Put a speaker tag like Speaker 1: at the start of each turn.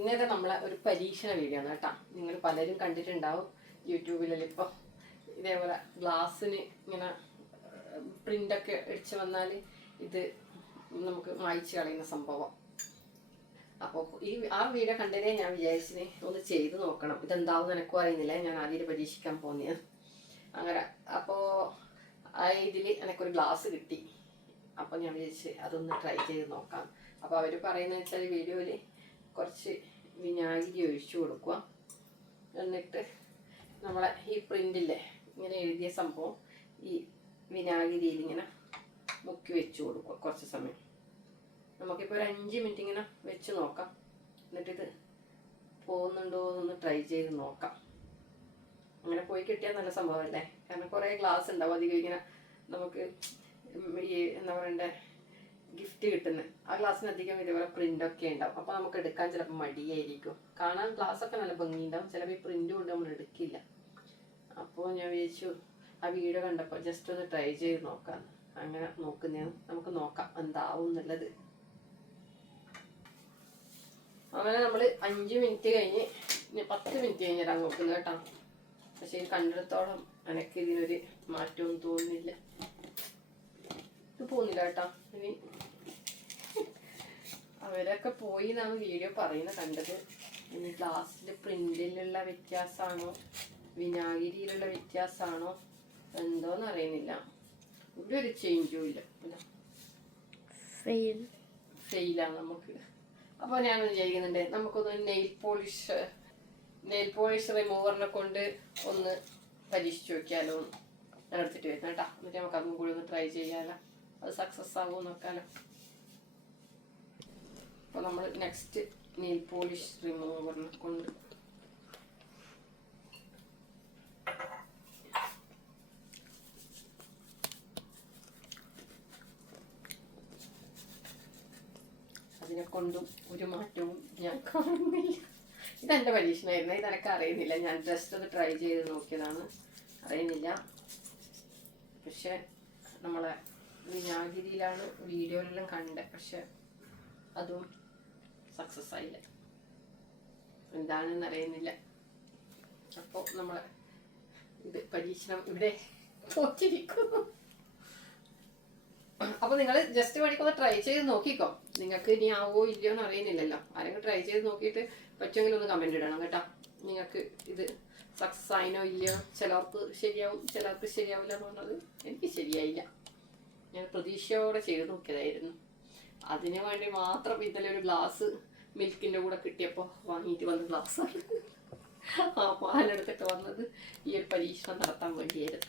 Speaker 1: ഇന്നത്തെ നമ്മളെ ഒരു പരീക്ഷണ വീഡിയോ ആണ് കേട്ടോ. നിങ്ങൾ പലരും കണ്ടിട്ടുണ്ടാവും യൂട്യൂബിലെല്ലാം ഇപ്പോൾ ഇതേപോലെ ഗ്ലാസ്സിന് ഇങ്ങനെ പ്രിന്റൊക്കെ അടിച്ചു വന്നാൽ ഇത് നമുക്ക് മായ്ച്ചു കളയുന്ന സംഭവം. അപ്പോൾ ഈ ആ വീഡിയോ കണ്ടതേ ഞാൻ വിചാരിച്ചിന് ഒന്ന് ചെയ്ത് നോക്കണം. ഇതെന്താവും എനക്കും അറിയുന്നില്ല. ഞാൻ ആദ്യം പരീക്ഷിക്കാൻ പോന്നെയാണ് അങ്ങനെ അപ്പോൾ ആ ഇതിൽ എനിക്കൊരു ഗ്ലാസ് കിട്ടി. അപ്പോൾ ഞാൻ വിചാരിച്ച് അതൊന്ന് ട്രൈ ചെയ്ത് നോക്കാം. അപ്പോൾ അവർ പറയുന്നത് വെച്ചാൽ വീഡിയോയിൽ കുറച്ച് വിനാഗിരി ഒഴിച്ചു കൊടുക്കുക. എന്നിട്ട് നമ്മളെ ഈ പ്രിന്റിൽ ഇങ്ങനെ എഴുതിയ സംഭവം ഈ വിനാഗിരിയിൽ ഇങ്ങനെ മുക്കി വെച്ച് കൊടുക്കുക കുറച്ച് സമയം. നമുക്കിപ്പോൾ ഒരു അഞ്ച് മിനിറ്റ് ഇങ്ങനെ വെച്ച് നോക്കാം. എന്നിട്ടിത് പോകുന്നുണ്ടോ എന്നൊന്ന് ട്രൈ ചെയ്ത് നോക്കാം. അങ്ങനെ പോയി കിട്ടിയാൽ നല്ല സംഭവമല്ലേ കാരണം കുറേ ഗ്ലാസ് ഉണ്ടാവും അധികം ഇങ്ങനെ നമുക്ക് ഈ എന്താ പറയണ്ടേ ഗിഫ്റ്റ് കിട്ടുന്നത് ആ ഗ്ലാസ്സിന് അധികം ഇതേപോലെ പ്രിന്റ് ഒക്കെ ഉണ്ടാവും. അപ്പോൾ നമുക്ക് എടുക്കാൻ ചിലപ്പോൾ മടിയായിരിക്കും. കാണാൻ ഗ്ലാസ് ഒക്കെ നല്ല ഭംഗിയുണ്ടാവും. ചിലപ്പോൾ ഈ പ്രിന്റ് കൊണ്ട് നമ്മൾ എടുക്കില്ല. അപ്പോൾ ഞാൻ വിചാരിച്ചു ആ വീഡിയോ കണ്ടപ്പോൾ ജസ്റ്റ് ഒന്ന് ട്രൈ ചെയ്ത് നോക്കാം. അങ്ങനെ നോക്കുന്നതാണ് നമുക്ക് നോക്കാം എന്താവും എന്നുള്ളത്. അങ്ങനെ നമ്മൾ അഞ്ച് മിനിറ്റ് കഴിഞ്ഞ് പത്ത് മിനിറ്റ് കഴിഞ്ഞിട്ടാണ് നോക്കുന്നത് കേട്ടോ. പക്ഷേ കണ്ടിടത്തോളം എനിക്ക് ഇതിനൊരു മാറ്റവും തോന്നുന്നില്ല. പോകുന്നില്ല കേട്ടോ. ഇനി അവരൊക്കെ പോയി എന്നാണ് വീഡിയോ പറയുന്നത് കണ്ടത്. ഇനി ഗ്ലാസ്സിന്റെ പ്രിന്റിലുള്ള വ്യത്യാസമാണോ വിനാഗിരിയിലുള്ള വ്യത്യാസമാണോ എന്തോന്ന് അറിയുന്നില്ല. ഇവിടെ ഒരു ചേഞ്ചും ഇല്ല.
Speaker 2: ഫെയിൽ
Speaker 1: ഫെയിലാണ് നമുക്ക്. അപ്പോൾ ഞാൻ വിചാരിക്കുന്നുണ്ട് നമുക്കൊന്ന് നെയിൽ പോളിഷ് നെയിൽ പോളിഷ് റിമൂവറിനെ കൊണ്ട് ഒന്ന് പരീക്ഷിച്ച് നോക്കിയാലോ ഞാൻ എടുത്തിട്ട് വരുന്നേട്ടാ കേട്ടോ. എന്നിട്ട് നമുക്ക് അതും കൂടി ഒന്ന് ട്രൈ ചെയ്യാലോ. അത് സക്സസ് നോക്കാലോ. അപ്പോൾ നമ്മൾ നെക്സ്റ്റ് നെയിൽ പോളിഷ് റിമൂവറിനെ കൊണ്ട്. അതിനെ കൊണ്ടും ഒരു മാറ്റവും ഞാൻ കാണുന്നില്ല. ഇതെന്റെ പരീക്ഷണമായിരുന്നു ഇതെനക്ക് അറിയുന്നില്ല. ഞാൻ ജസ്റ്റ് അത് ട്രൈ ചെയ്ത് നോക്കിയതാണ്. അറിയുന്നില്ല. പക്ഷെ നമ്മളെ വിനാഗിരിയിലാണ് വീഡിയോയിലെല്ലാം കണ്ടത് പക്ഷെ അതും സക്സസ് ആയില്ല. എന്താണെന്ന് അറിയുന്നില്ല. അപ്പോൾ നമ്മൾ ഇത് പരീക്ഷണം ഇവിടെ പോറ്റിരിക്കുന്നു. അപ്പോൾ നിങ്ങൾ ജസ്റ്റ് വേണിക്കൊന്ന് ട്രൈ ചെയ്ത് നോക്കിക്കോ. നിങ്ങൾക്ക് ഇനി ആവോ ഇല്ലയോ എന്ന് അറിയുന്നില്ലല്ലോ. ആരെങ്കിലും ട്രൈ ചെയ്ത് നോക്കിയിട്ട് പറ്റുമെങ്കിൽ ഒന്ന് കമന്റ് ഇടണം കേട്ടോ. നിങ്ങൾക്ക് ഇത് സക്സസ് ആയിനോ ഇല്ലയോ? ചിലർക്ക് ശരിയാവും ചിലർക്ക് ശരിയാവില്ല എന്ന് പറഞ്ഞത് എനിക്ക് ശരിയായില്ല. ഞാൻ പ്രതീക്ഷയോടെ ചെയ്ത് നോക്കിയതായിരുന്നു. അതിന് വേണ്ടി മാത്രം ഇന്നലെ ഒരു ഗ്ലാസ് മിൽക്കിന്റെ കൂടെ കിട്ടിയപ്പോൾ വാങ്ങിയിട്ട് വന്ന ഗ്ലാസ്സാണ് ആ പാലെടുത്തിട്ട് വന്നത് ഈ ഒരു പരീക്ഷണം നടത്താൻ വേണ്ടിയായിരുന്നു.